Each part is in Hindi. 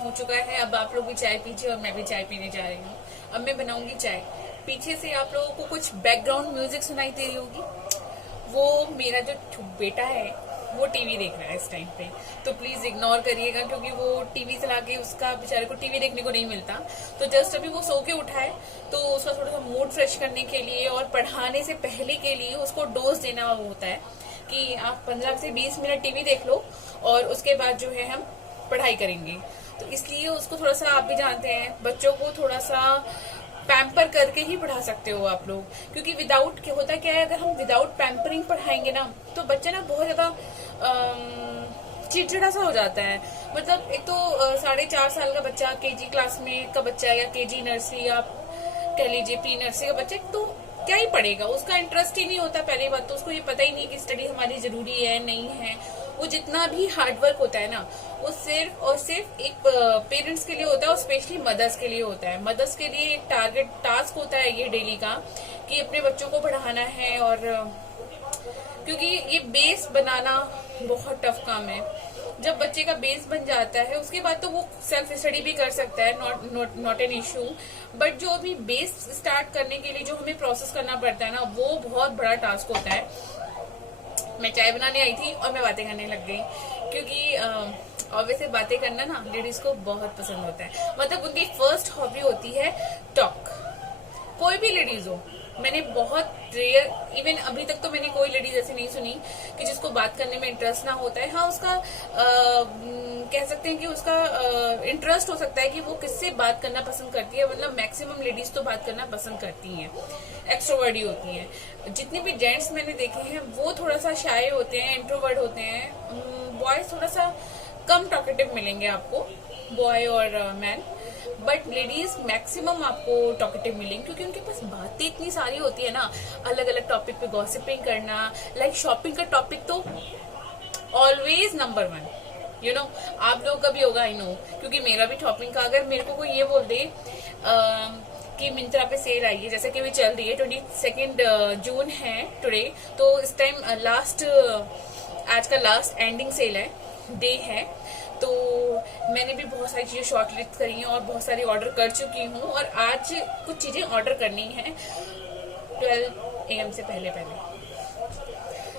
हो चुका है। अब आप लोग भी चाय पीजिए और मैं भी चाय पीने जा रही हूँ। अब मैं बनाऊंगी चाय। पीछे से आप लोगों को कुछ बैकग्राउंड म्यूजिक सुनाई दे रही होगी, वो मेरा जो बेटा है वो टीवी देख रहा है इस टाइम पे, तो प्लीज इग्नोर करिएगा, क्योंकि वो टीवी चला के उसका बेचारे को टीवी देखने को नहीं मिलता। तो जस्ट अभी वो सो के उठा है, तो उसका थोड़ा सा मूड फ्रेश करने के लिए और पढ़ाने से पहले के लिए उसको डोज देना होता है कि आप 15 से 20 मिनट टीवी देख लो और उसके बाद जो है हम पढ़ाई करेंगे। तो इसलिए उसको थोड़ा सा, आप भी जानते हैं बच्चों को थोड़ा सा पैम्पर करके ही पढ़ा सकते हो आप लोग, क्योंकि विदाउट होता क्या है, अगर हम विदाउट पैम्परिंग पढ़ाएंगे ना तो बच्चा ना बहुत ज्यादा चिड़चिड़ा सा हो जाता है। मतलब एक तो 4.5 साल का बच्चा, केजी क्लास में का बच्चा या केजी नर्सरी या कह लीजिए प्री नर्सरी का बच्चा, तो क्या ही पढ़ेगा, उसका इंटरेस्ट ही नहीं होता। पहली बात तो उसको ये पता ही नहीं कि स्टडी हमारी जरूरी है नहीं है। वो जितना भी हार्डवर्क होता है ना, वो सिर्फ और सिर्फ एक पेरेंट्स के लिए होता है और स्पेशली मदर्स के लिए होता है। मदर्स के लिए एक टास्क होता है ये डेली का, कि अपने बच्चों को पढ़ाना है। और क्योंकि ये बेस बनाना बहुत टफ काम है। जब बच्चे का बेस बन जाता है उसके बाद तो वो सेल्फ स्टडी भी कर सकता है, नॉट एन इशू। बट जो अभी बेस स्टार्ट करने के लिए जो हमें प्रोसेस करना पड़ता है ना, वो बहुत बड़ा टास्क होता है। मैं चाय बनाने आई थी और मैं बातें करने लग गई, क्योंकि ऑब्वियसली बातें करना ना लेडीज को बहुत पसंद होता है। मतलब उनकी फर्स्ट हॉबी होती है टॉक। कोई भी लेडीज हो, मैंने बहुत रेयर, इवन अभी तक तो मैंने कोई लेडीज ऐसी नहीं सुनी कि जिसको बात करने में इंटरेस्ट ना होता है। हाँ, उसका कह सकते हैं कि उसका इंटरेस्ट हो सकता है कि वो किससे बात करना पसंद करती है। मतलब मैक्सिमम लेडीज तो बात करना पसंद करती हैं, एक्सट्रोवर्ड ही होती हैं। जितने भी जेंट्स मैंने देखे हैं वो थोड़ा सा शाय होते हैं, इंट्रोवर्ड होते हैं। बॉयज थोड़ा सा कम टॉकेटिव मिलेंगे आपको, बॉय और मैन। बट लेडीज मैक्सिमम आपको टॉकेटिव मिलेंगे, क्योंकि उनके पास बातें इतनी सारी होती है ना, अलग अलग टॉपिक पे गॉसिपिंग करना। लाइक शॉपिंग का टॉपिक तो ऑलवेज नंबर 1। यू नो, आप लोगों का भी होगा, आई नो, क्योंकि मेरा भी शॉपिंग का, अगर मेरे को कोई ये बोल दे कि मिंत्रा पे सेल आई है, जैसे कि भी चल रही है, 22 जून है टुडे, तो इस टाइम आज का लास्ट एंडिंग सेल है, डे है। तो मैंने भी बहुत सारी चीजें शॉर्टलिस्ट करी हैं और बहुत सारी ऑर्डर कर चुकी हूँ, और आज कुछ चीजें ऑर्डर करनी है 12 AM से पहले।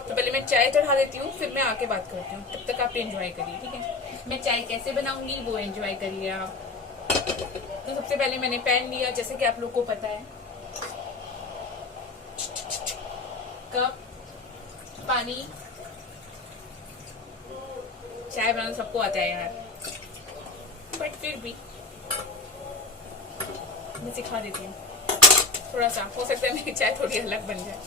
तो पहले मैं चाय चढ़ा देती हूँ, फिर मैं आके बात करती हूँ। तब तक आप एंजॉय करिए, ठीक है। मैं चाय कैसे बनाऊंगी वो एंजॉय करिए आप। तो सबसे पहले मैंने पैन लिया, जैसे कि आप लोग को पता है, कप पानी। चाय बनाना सबको आता है यार, बट फिर भी मैं सिखा देती हूँ। थोड़ा सा हो सकता है मेरी चाय थोड़ी अलग बन जाए,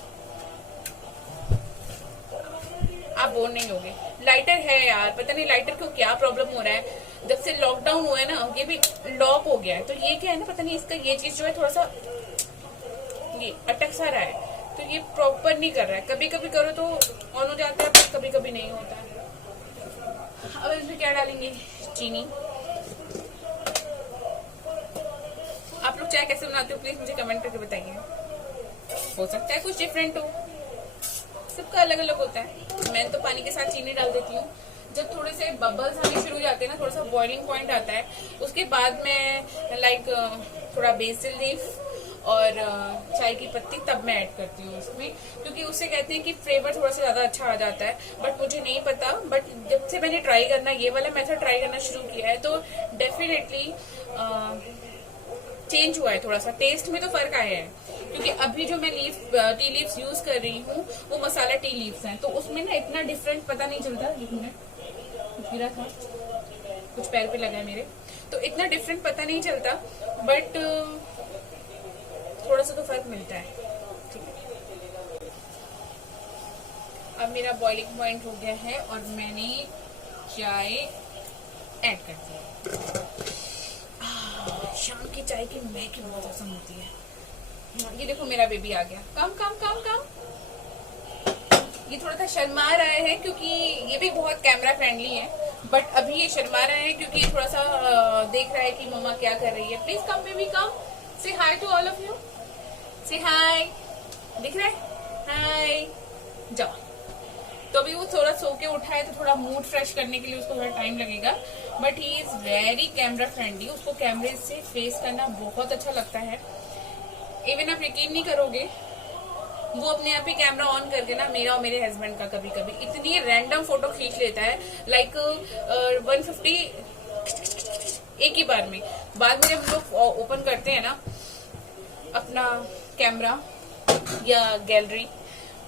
आप बोर नहीं होगे। लाइटर है यार, पता नहीं लाइटर को क्या प्रॉब्लम हो रहा है। जब से लॉकडाउन हुआ है ना, ये भी लॉक हो गया है, तो ये क्या है ना, पता नहीं इसका ये चीज जो है थोड़ा सा ये अटक सा रहा है, तो ये प्रॉपर नहीं कर रहा है। कभी कभी करो तो ऑन हो जाता है, पर कभी कभी नहीं होता है। अब इसमें क्या डालेंगे, चीनी। आप लोग चाय कैसे बनाते हो प्लीज मुझे कमेंट करके बताइए। हो सकता है कुछ डिफरेंट हो, सबका अलग अलग होता है। मैं तो पानी के साथ चीनी डाल देती हूँ। जब थोड़े से बबल्स आने शुरू हो जाते हैं ना, थोड़ा सा बॉइलिंग पॉइंट आता है, उसके बाद मैं लाइक थोड़ा बेसिल लीफ और चाय की पत्ती तब मैं ऐड करती हूँ उसमें, क्योंकि उससे कहते हैं कि फ्लेवर थोड़ा सा ज्यादा अच्छा आ जाता है। बट मुझे नहीं पता, बट जब से मैंने ट्राई करना, ये वाला मेथड ट्राई करना शुरू किया है, तो डेफिनेटली चेंज हुआ है। थोड़ा सा टेस्ट में तो फर्क आया है, क्योंकि अभी जो मैं टी लीव्स यूज कर रही हूँ वो मसाला टी लीव्स हैं, तो उसमें ना इतना डिफरेंट पता नहीं चलता। एक मिनट, गिरा था, कुछ पैर पे लगा है मेरे, तो इतना डिफरेंट पता नहीं चलता, बट थोड़ा सा तो फर्क मिलता है। ठीक है, अब मेरा बॉइलिंग पॉइंट हो गया है और मैंने चाय ऐड कर दी। शाम की चाय की महक बहुत पसंद होती है। ये देखो मेरा बेबी आ गया, कम कम कम कम। ये थोड़ा सा शर्मा रहा है, क्योंकि ये भी बहुत कैमरा फ्रेंडली है, बट अभी ये शर्मा रहा है क्योंकि ये थोड़ा सा देख रहा है कि मम्मा क्या कर रही है। Please come baby come, say hi to all of you, say hi. दिख रहा है, हाय। जाओ तो अभी वो थोड़ा सो के उठा है, तो थोड़ा मूड फ्रेश करने के लिए उसको थोड़ा टाइम लगेगा, but he is very camera friendly. उसको कैमरे से फेस करना बहुत अच्छा लगता है। इवन आप यकीन नहीं करोगे, वो अपने आप ही कैमरा ऑन करके ना मेरा और मेरे हस्बैंड का कभी कभी इतनी रैंडम फोटो खींच लेता है, लाइक 150 एक ही बार में। बाद में जब हम लोग ओपन करते हैं ना अपना कैमरा या गैलरी,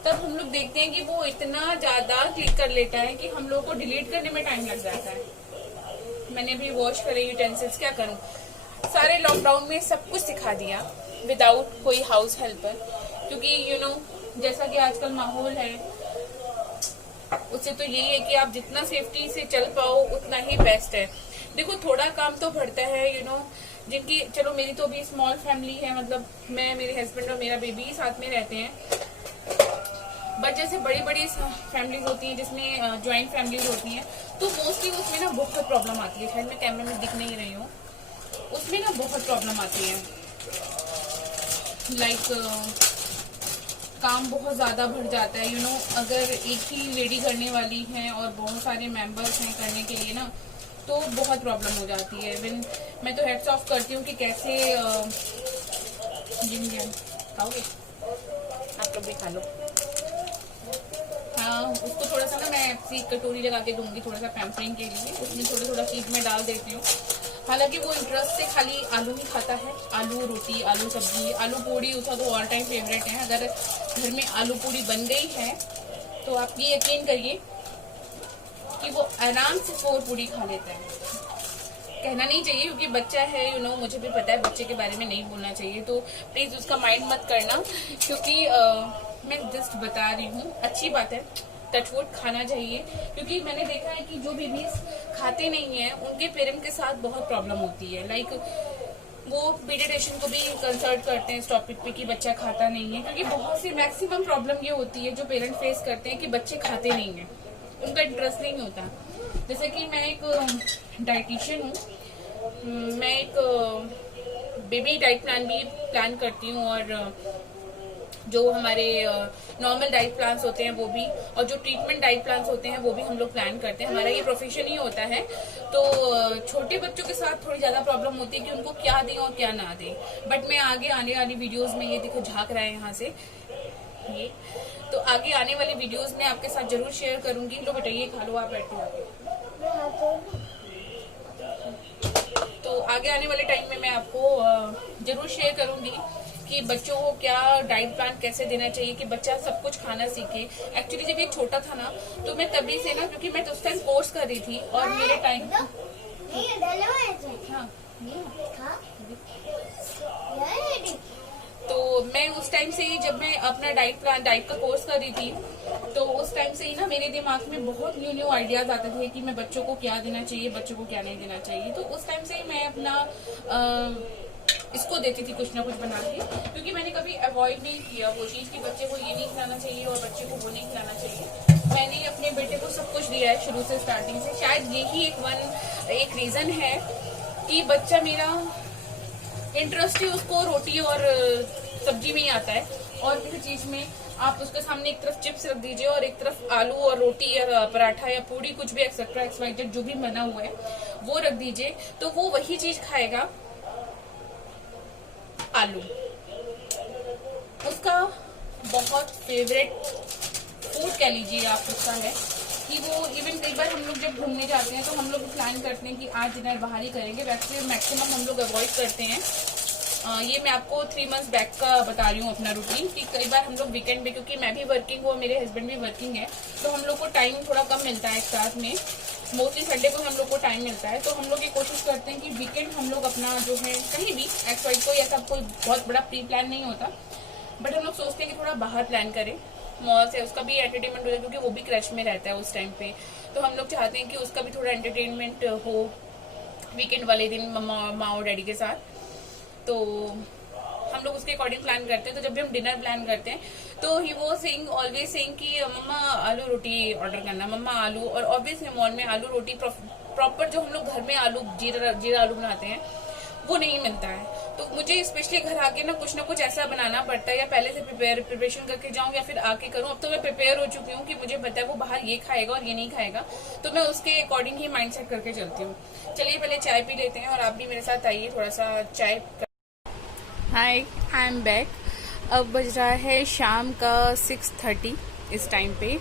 तब हम लोग देखते हैं कि वो इतना ज्यादा क्लिक कर लेता है कि हम लोग को डिलीट करने में टाइम लग जाता है। मैंने अभी वॉश करे यूटेंसिल्स, क्या करूं, सारे लॉकडाउन में सब कुछ सिखा दिया विदाउट कोई हाउस हेल्पर, क्योंकि यू नो जैसा कि आजकल माहौल है, उससे तो यही है कि आप जितना सेफ्टी से चल पाओ उतना ही बेस्ट है। देखो थोड़ा काम तो बढ़ता है, यू नो जिनकी, चलो मेरी तो अभी स्मॉल फैमिली है, मतलब मैं, मेरे हस्बैंड और मेरा बेबी साथ में रहते हैं, बट जैसे बड़ी बड़ी फैमिलीज होती हैं जिसमें ज्वाइंट फैमिलीज होती हैं, तो मोस्टली उसमें ना बहुत प्रॉब्लम आती है। शायद मैं कैमरे में दिख नहीं रही हूँ, उसमें ना बहुत प्रॉब्लम आती है, लाइक काम बहुत ज्यादा बढ़ जाता है, यू नो अगर एक ही लेडी करने वाली है और बहुत सारे मेंबर्स हैं करने के लिए ना, तो बहुत प्रॉब्लम हो जाती है। इवन मैं तो हेड्स ऑफ करती हूँ कि कैसे जिम जैम खाओगे आप लोग भी खा लो। हाँ, उसको थोड़ा सा ना मैं ऐसी कटोरी लगा के दूंगी थोड़ा सा पैम्परिंग के लिए, उसमें थोड़ा थोड़ा चीज में डाल देती हूँ। हालांकि वो इंटरेस्ट से खाली आलू ही खाता है, आलू रोटी, आलू सब्जी, आलू पूड़ी उसका तो ऑल टाइम फेवरेट है। अगर घर में आलू पूड़ी बन गई है तो आप ये यकीन करिए कि वो आराम से 4 पूड़ी खा लेता है। कहना नहीं चाहिए क्योंकि बच्चा है, यू नो मुझे भी पता है बच्चे के बारे में नहीं बोलना चाहिए, तो प्लीज उसका माइंड मत करना, क्योंकि मैं जस्ट बता रही हूँ, अच्छी बात है, टचवुड खाना चाहिए, क्योंकि मैंने देखा है कि जो बेबीज खाते नहीं है उनके पेरेंट के साथ बहुत प्रॉब्लम होती है। लाइक वो पीडियाट्रिशियन को भी कंसल्ट करते हैं इस टॉपिक पे कि बच्चा खाता नहीं है, क्योंकि बहुत सी मैक्सिमम प्रॉब्लम ये होती है जो पेरेंट फेस करते हैं कि बच्चे खाते नहीं है, उनका इंटरेस्ट नहीं होता। जैसे कि मैं एक डाइटिशियन हूँ, मैं एक बेबी डाइट प्लान भी प्लान करती हूँ, और जो हमारे नॉर्मल डाइट प्लान्स होते हैं वो भी, और जो ट्रीटमेंट डाइट प्लान्स होते हैं वो भी हम लोग प्लान करते हैं। हमारा ये प्रोफेशन ही होता है। तो छोटे बच्चों के साथ थोड़ी ज्यादा प्रॉब्लम होती है कि उनको क्या दें और क्या ना दें, बट मैं आगे आने वाली वीडियोस में, ये देखो झांक रहा है यहाँ से ये, तो आगे आने वाली वीडियोस में आपके साथ जरूर शेयर करूंगी। लो बेटा ये खा लो, आप बैठो आगे। तो आगे आने वाले टाइम में मैं आपको जरूर शेयर करूंगी कि बच्चों को क्या डाइट प्लान कैसे देना चाहिए कि बच्चा सब कुछ खाना सीखे। एक्चुअली जब ये छोटा था ना, तो मैं तभी से ना, क्योंकि मैं तो उस टाइम कोर्स कर रही थी और मेरे टाइम, तो मैं उस टाइम से ही, जब मैं अपना डाइट का कोर्स कर रही थी, तो उस टाइम से ही ना मेरे दिमाग में बहुत न्यू न्यू आइडियाज आते थे कि मैं बच्चों को क्या देना चाहिए, बच्चों को क्या नहीं देना चाहिए। तो उस टाइम से ही मैं अपना इसको देती थी कुछ ना कुछ बना के, क्योंकि मैंने कभी अवॉइड नहीं किया वो चीज कि बच्चे को ये नहीं खिलाना चाहिए और बच्चे को वो नहीं खिलाना चाहिए। मैंने अपने बेटे को सब कुछ दिया है शुरू से, स्टार्टिंग से। शायद यही एक रीजन है कि बच्चा मेरा इंटरेस्ट ही उसको रोटी और सब्जी में ही आता है, और किसी चीज में आप उसके सामने एक तरफ चिप्स रख दीजिए और एक तरफ आलू और रोटी या पराठा या पूरी, कुछ भी एक्सेट्रा एक्सवाइजेड जो भी बना हुआ है वो रख दीजिए, तो वो वही चीज खाएगा, आलू। उसका बहुत फेवरेट फूड कह लीजिए आप उसका है कि वो, इवन कई बार हम लोग जब घूमने जाते हैं तो हम लोग प्लान करते हैं कि आज डिनर बाहर ही करेंगे, वैसे मैक्सिमम हम लोग अवॉइड करते हैं। ये मैं आपको 3 months बैक का बता रही हूँ अपना रूटीन, कि कई बार हम लोग वीकेंड पे, क्योंकि मैं भी वर्किंग हूँ और मेरे हस्बैंड भी वर्किंग है, तो हम लोग को टाइम थोड़ा कम मिलता है एक साथ में। मोस्टली संडे को हम लोग को टाइम मिलता है, तो हम लोग ये कोशिश करते हैं कि वीकेंड हम लोग अपना जो है कहीं भी एक्सवाइज, कोई ऐसा कोई बहुत बड़ा प्री प्लान नहीं होता, बट हम लोग सोचते हैं कि थोड़ा बाहर प्लान करें मॉल से, उसका भी एंटरटेनमेंट हो जाए, क्योंकि वो भी क्रश में रहता है उस टाइम पे, तो हम लोग चाहते हैं कि उसका भी थोड़ा एंटरटेनमेंट हो वीकेंड वाले दिन माँ और डैडी के साथ। तो हम लोग उसके अकॉर्डिंग प्लान करते हैं। तो जब भी हम डिनर प्लान करते हैं तो ही वो सेइंग, ऑलवेज सेइंग कि मम्मा आलू रोटी ऑर्डर करना, मम्मा आलू, और ऑब्वियसली मॉल में आलू रोटी प्रॉपर जो हम लोग घर में आलू जीरा आलू बनाते हैं वो नहीं मिलता है। तो मुझे स्पेशली घर आके ना कुछ ऐसा बनाना पड़ता है, या पहले से प्रिपरेशन करके जाऊं या फिर आके करूं। अब तो मैं प्रिपेयर हो चुकी हूँ कि मुझे पता है वो बाहर ये खाएगा और ये नहीं खाएगा, तो मैं उसके अकॉर्डिंग ही माइंड सेट करके चलती हूँ। चलिए पहले चाय पी लेते हैं और आप भी मेरे साथ आइए थोड़ा सा चाय। हाय, आई एम बैक। अब बज रहा है शाम का 6:30 इस टाइम पे,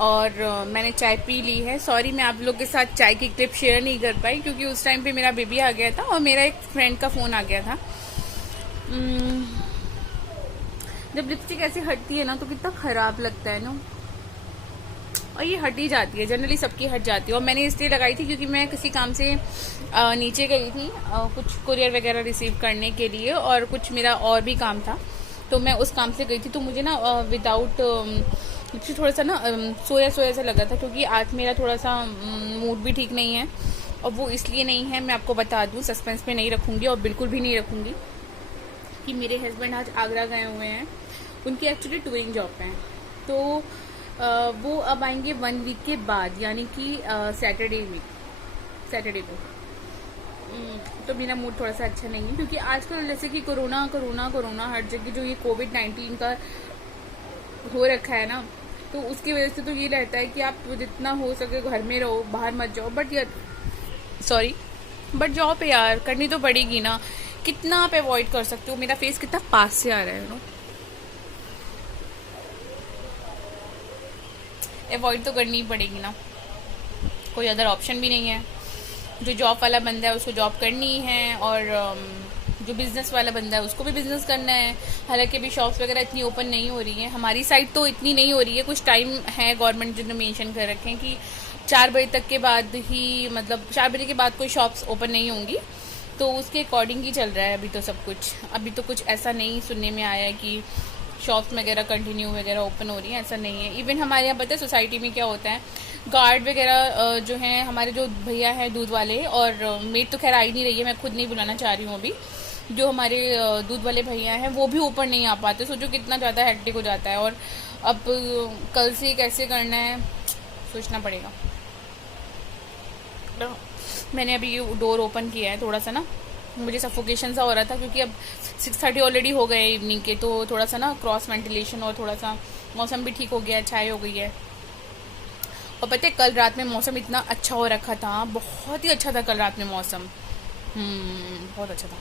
और मैंने चाय पी ली है। सॉरी मैं आप लोग के साथ चाय की क्लिप शेयर नहीं कर पाई, क्योंकि उस टाइम पे मेरा बेबी आ गया था और मेरा एक फ्रेंड का फ़ोन आ गया था। जब लिपस्टिक ऐसे हटती है ना तो कितना ख़राब लगता है ना, और ये हट ही जाती है, जनरली सबकी हट जाती है। और मैंने इसलिए लगाई थी क्योंकि मैं किसी काम से नीचे गई थी कुछ कुरियर वगैरह रिसीव करने के लिए, और कुछ मेरा और भी काम था, तो मैं उस काम से गई थी। तो मुझे ना विदाउट थोड़ा सा ना सोया सोया सा लगा था, क्योंकि आज मेरा थोड़ा सा मूड भी ठीक नहीं है। और वो इसलिए नहीं है, मैं आपको बता दूं, सस्पेंस में नहीं रखूंगी और बिल्कुल भी नहीं रखूंगी, कि मेरे हस्बैंड आज आगरा गए हुए हैं। उनकी एक्चुअली टूरिंग जॉब है, तो वो अब आएंगे 1 वीक के बाद, यानी कि सैटरडे को। तो मेरा मूड थोड़ा सा अच्छा नहीं है, क्योंकि आजकल जैसे कि कोरोना हर जगह जो ये कोविड-19 का हो रखा है ना, तो उसकी वजह से तो ये रहता है कि आप जितना हो सके घर में रहो, बाहर मत जाओ। बट जॉब यार करनी तो पड़ेगी ना, कितना आप अवॉइड कर सकते हो। मेरा फेस कितना पास से आ रहा है ना, अवॉइड तो करनी ही पड़ेगी ना, कोई अदर ऑप्शन भी नहीं है। जो जॉब वाला बंदा है उसको जॉब करनी है, और जो बिजनेस वाला बंदा है उसको भी बिजनेस करना है। हालांकि अभी शॉप्स वगैरह इतनी ओपन नहीं हो रही हैं, हमारी साइड तो इतनी नहीं हो रही है। कुछ टाइम है गवर्नमेंट जिन्होंने मेंशन कर रखे हैं कि 4 बजे तक के बाद ही, मतलब 4 बजे के बाद कोई शॉप्स ओपन नहीं होंगी, तो उसके अकॉर्डिंग ही चल रहा है अभी तो सब कुछ। अभी तो कुछ ऐसा नहीं सुनने में आया है कि शॉप्स वगैरह कंटिन्यू वगैरह ओपन हो रही है, ऐसा नहीं है। इवन हमारे यहाँ पता है सोसाइटी में क्या होता है, गार्ड वगैरह जो हैं हमारे, जो भैया हैं दूध वाले, और मेड तो खैर आ ही नहीं रही है, मैं खुद नहीं बुलाना चाह रही हूँ अभी। जो हमारे दूध वाले भैया हैं वो भी ऊपर नहीं आ पाते, सोचो कितना ज़्यादा हेक्टिक हो जाता है। और अब कल से कैसे करना है सोचना पड़ेगा। तो मैंने अभी डोर ओपन किया है, थोड़ा सा ना मुझे सफोकेशन सा हो रहा था, क्योंकि अब 6:30 ऑलरेडी हो गए इवनिंग के, तो थोड़ा सा ना क्रॉस वेंटिलेशन, और थोड़ा सा मौसम भी ठीक हो गया है, छाई हो गई है। और पता है कल रात में मौसम इतना अच्छा हो रखा था, बहुत ही अच्छा था कल रात में मौसम, बहुत अच्छा था।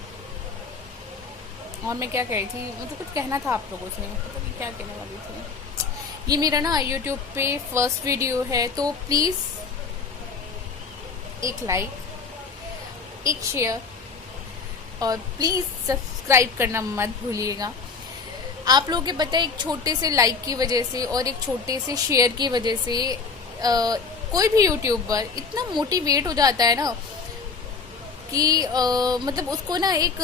और मैं क्या कह रही थी, मुझे कुछ कहना था आप लोगों से, पता नहीं क्या कहने वाली थी। ये मेरा ना यूट्यूब पे फर्स्ट वीडियो है, तो प्लीज़ एक लाइक, एक शेयर, और प्लीज़ सब्सक्राइब करना मत भूलिएगा। आप लोगों के पता है एक छोटे से लाइक की वजह से और एक छोटे से शेयर की वजह से कोई भी यूट्यूबर इतना मोटिवेट हो जाता है ना, कि मतलब उसको ना एक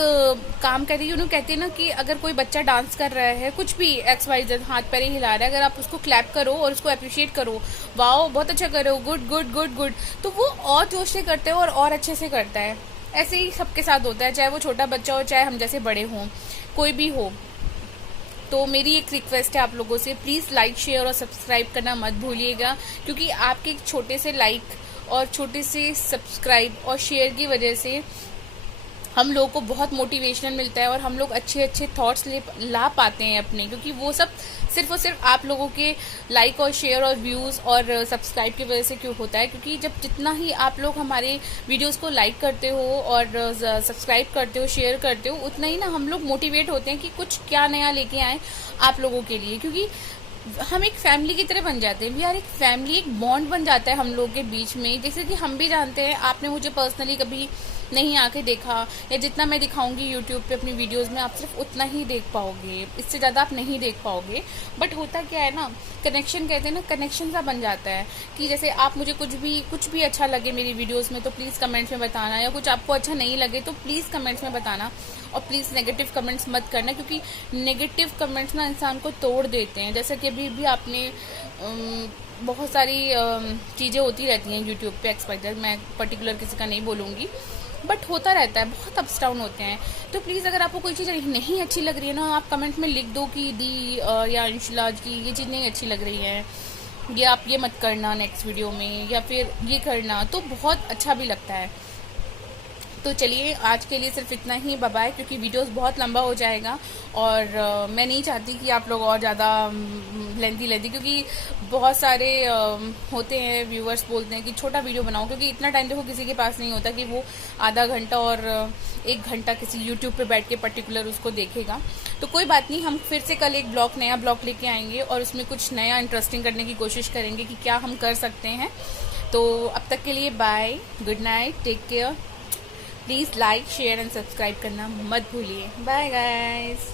काम कर रही है, उन्होंने कहते हैं ना कि अगर कोई बच्चा डांस कर रहा है, कुछ भी XYZ हाथ पैर ही हिला रहा है, अगर आप उसको क्लैप करो और उसको अप्रिशिएट करो, वाओ बहुत अच्छा कर रहे हो, गुड गुड गुड गुड, तो वो और जोश से करते हैं और अच्छे से करता है। ऐसे ही सबके साथ होता है, चाहे वो छोटा बच्चा हो, चाहे हम जैसे बड़े हों, कोई भी हो। तो मेरी एक रिक्वेस्ट है आप लोगों से, प्लीज़ लाइक शेयर और सब्सक्राइब करना मत भूलिएगा, क्योंकि आपके एक छोटे से लाइक और छोटे से सब्सक्राइब और शेयर की वजह से हम लोगों को बहुत मोटिवेशन मिलता है, और हम लोग अच्छे अच्छे थॉट्स ला पाते हैं अपने, क्योंकि वो सब सिर्फ और सिर्फ आप लोगों के लाइक और शेयर और व्यूज़ और सब्सक्राइब की वजह से क्यों होता है, क्योंकि जब जितना ही आप लोग हमारे वीडियोस को लाइक करते हो और सब्सक्राइब करते हो, शेयर करते हो, उतना ही ना हम लोग मोटिवेट होते हैं कि कुछ क्या नया लेके आए आप लोगों के लिए, क्योंकि हम एक फैमिली की तरह बन जाते हैं यार। एक फैमिली, एक बॉन्ड बन जाता है हम लोग के बीच में। जैसे कि हम भी जानते हैं, आपने मुझे पर्सनली कभी नहीं आके देखा, या जितना मैं दिखाऊंगी यूट्यूब पे अपनी वीडियोस में आप सिर्फ उतना ही देख पाओगे, इससे ज़्यादा आप नहीं देख पाओगे। बट होता क्या है ना, कनेक्शन कहते हैं ना, कनेक्शन सा बन जाता है कि जैसे आप मुझे कुछ भी अच्छा लगे मेरी वीडियोस में तो प्लीज़ कमेंट्स में बताना, या कुछ आपको अच्छा नहीं लगे तो प्लीज़ कमेंट्स में बताना। और प्लीज़ नेगेटिव कमेंट्स मत करना, क्योंकि नेगेटिव कमेंट्स ना इंसान को तोड़ देते हैं। जैसे कि अभी भी आपने बहुत सारी चीज़ें होती रहती हैं यूट्यूब पे, एक्सपेक्टेड, मैं पर्टिकुलर किसी का नहीं बोलूँगी, बट होता रहता है, बहुत अप्स डाउन होते हैं। तो प्लीज़ अगर आपको कोई चीज़ नहीं अच्छी लग रही है ना, आप कमेंट में लिख दो कि दी या अंशुला की ये चीज़ नहीं अच्छी लग रही है, या आप ये मत करना नेक्स्ट वीडियो में, या फिर ये करना, तो बहुत अच्छा भी लगता है। तो चलिए आज के लिए सिर्फ इतना ही, बाय बाय, क्योंकि वीडियोस बहुत लंबा हो जाएगा और मैं नहीं चाहती कि आप लोग और ज़्यादा लेंथी क्योंकि बहुत सारे होते हैं व्यूअर्स बोलते हैं कि छोटा वीडियो बनाओ, क्योंकि इतना टाइम देखो किसी के पास नहीं होता कि वो आधा घंटा और 1 घंटा किसी यूट्यूब पे बैठ के पर्टिकुलर उसको देखेगा। तो कोई बात नहीं, हम फिर से कल एक नया ब्लॉग लेके आएंगे और उसमें कुछ नया इंटरेस्टिंग करने की कोशिश करेंगे कि क्या हम कर सकते हैं। तो अब तक के लिए bye, good night, take care. Please like, share and subscribe करना मत भूलिए। Bye guys.